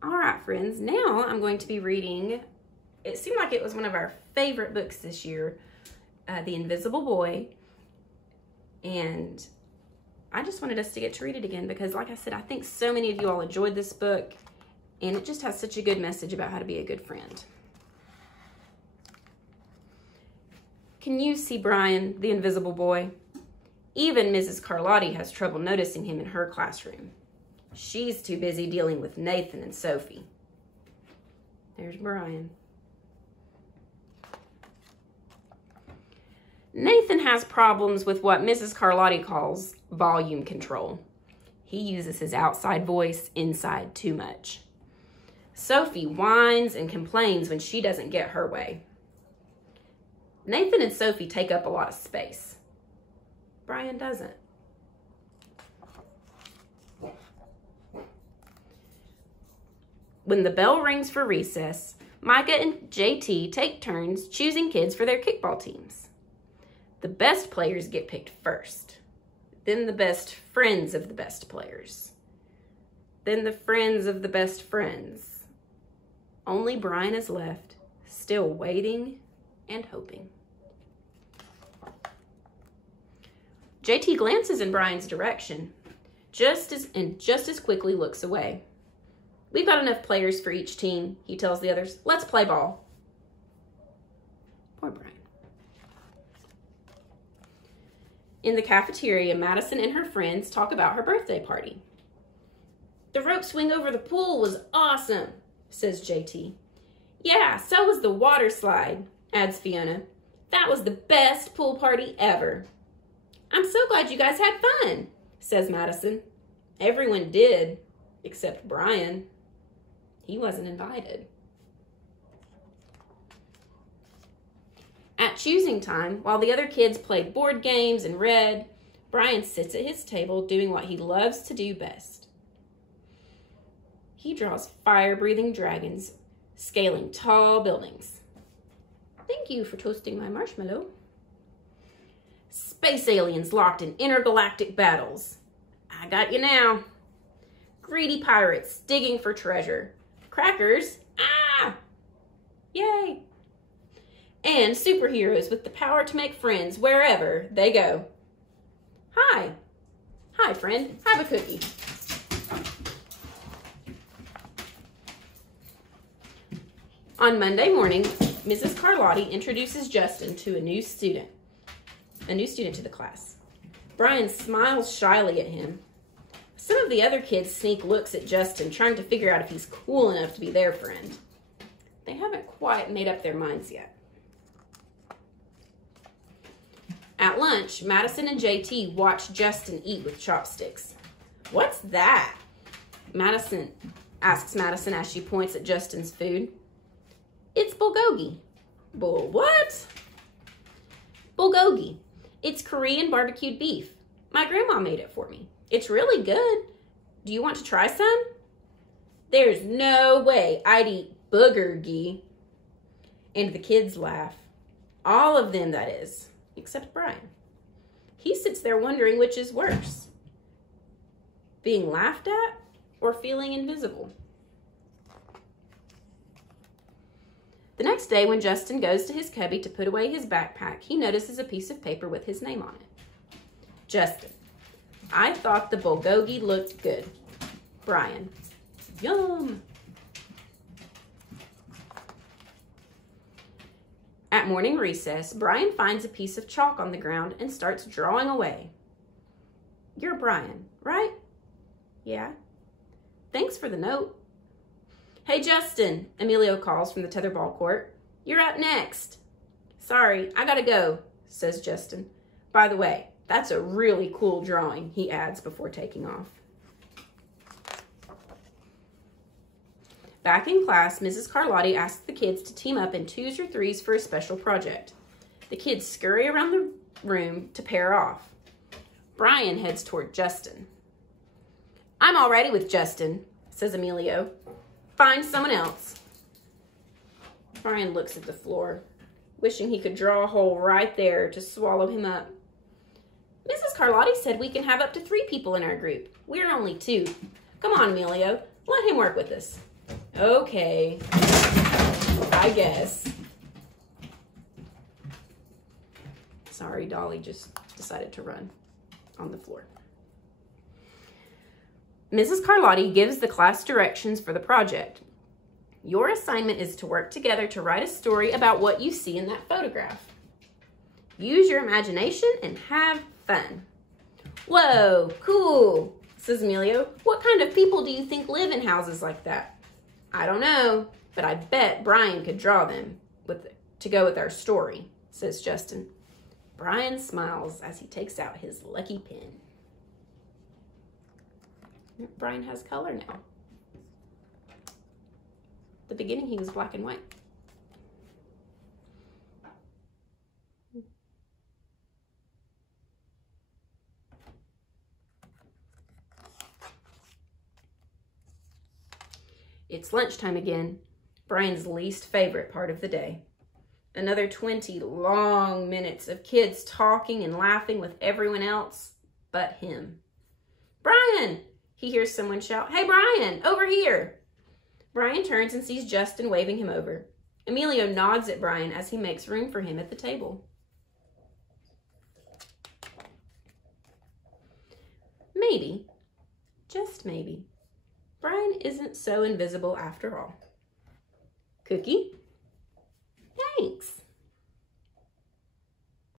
All right, friends, now I'm going to be reading, it seemed like it was one of our favorite books this year, The Invisible Boy. And I just wanted us to get to read it again because, like I said, I think so many of you all enjoyed this book, and it just has such a good message about how to be a good friend. Can you see Brian, the invisible boy? Even Mrs. Carlotti has trouble noticing him in her classroom. She's too busy dealing with Nathan and Sophie. There's Brian. Nathan has problems with what Mrs. Carlotti calls volume control. He uses his outside voice inside too much. Sophie whines and complains when she doesn't get her way. Nathan and Sophie take up a lot of space. Brian doesn't. When the bell rings for recess, Micah and JT take turns choosing kids for their kickball teams. The best players get picked first, then the best friends of the best players, then the friends of the best friends. Only Brian is left, still waiting and hoping. JT glances in Brian's direction, just as quickly looks away. We've got enough players for each team, he tells the others. Let's play ball. Poor Brian. In the cafeteria, Madison and her friends talk about her birthday party. The rope swing over the pool was awesome, says JT. Yeah, so was the water slide, adds Fiona. That was the best pool party ever. I'm so glad you guys had fun, says Madison. Everyone did, except Brian. He wasn't invited. At choosing time, while the other kids played board games and read, Brian sits at his table doing what he loves to do best. He draws fire-breathing dragons, scaling tall buildings. Thank you for toasting my marshmallow. Space aliens locked in intergalactic battles. I got you now. Greedy pirates digging for treasure. Crackers. Ah! Yay! And superheroes with the power to make friends wherever they go. Hi. Hi, friend. Have a cookie. On Monday morning, Mrs. Carlotti introduces Justin to a new student to the class. Brian smiles shyly at him. Some of the other kids sneak looks at Justin, trying to figure out if he's cool enough to be their friend. They haven't quite made up their minds yet. At lunch, Madison and JT watch Justin eat with chopsticks. What's that? Madison asks Madison as she points at Justin's food. It's bulgogi. What? Bulgogi. It's Korean barbecued beef. My grandma made it for me. It's really good. Do you want to try some? There's no way I'd eat boogergy. And the kids laugh. All of them, that is, except Brian. He sits there wondering which is worse. Being laughed at or feeling invisible? The next day, when Justin goes to his cubby to put away his backpack, he notices a piece of paper with his name on it. Justin, I thought the bulgogi looked good. Brian, yum. At morning recess, Brian finds a piece of chalk on the ground and starts drawing away. You're Brian, right? Yeah. Thanks for the note. Hey, Justin, Emilio calls from the tetherball court. You're up next. Sorry, I gotta go, says Justin. By the way, that's a really cool drawing, he adds before taking off. Back in class, Mrs. Carlotti asks the kids to team up in 2s or 3s for a special project. The kids scurry around the room to pair off. Brian heads toward Justin. I'm already with Justin, says Emilio. Find someone else. Brian looks at the floor, wishing he could draw a hole right there to swallow him up. Mrs. Carlotti said we can have up to 3 people in our group. We're only 2. Come on, Emilio. Let him work with us. Okay, I guess. Sorry, Dolly just decided to run on the floor. Mrs. Carlotti gives the class directions for the project. Your assignment is to work together to write a story about what you see in that photograph. Use your imagination and have fun. Whoa, cool, says Emilio. What kind of people do you think live in houses like that? I don't know, but I bet Brian could draw them to go with our story, says Justin. Brian smiles as he takes out his lucky pen. Brian has color now. At the beginning, he was black and white. It's lunchtime again, Brian's least favorite part of the day. Another 20 long minutes of kids talking and laughing with everyone else but him. Brian! He hears someone shout, "Hey, Brian, over here!" Brian turns and sees Justin waving him over. Emilio nods at Brian as he makes room for him at the table. Maybe, just maybe, Brian isn't so invisible after all. Cookie? Thanks.